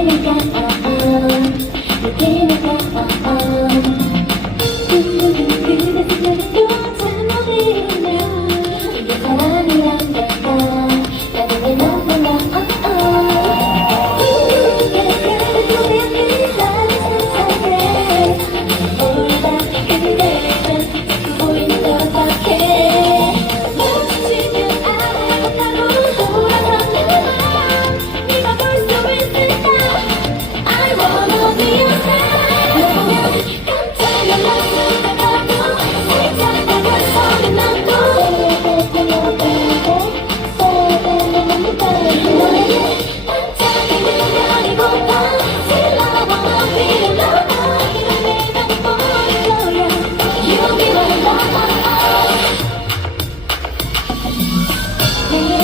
Give me that, oh, oh. You give me that, oh.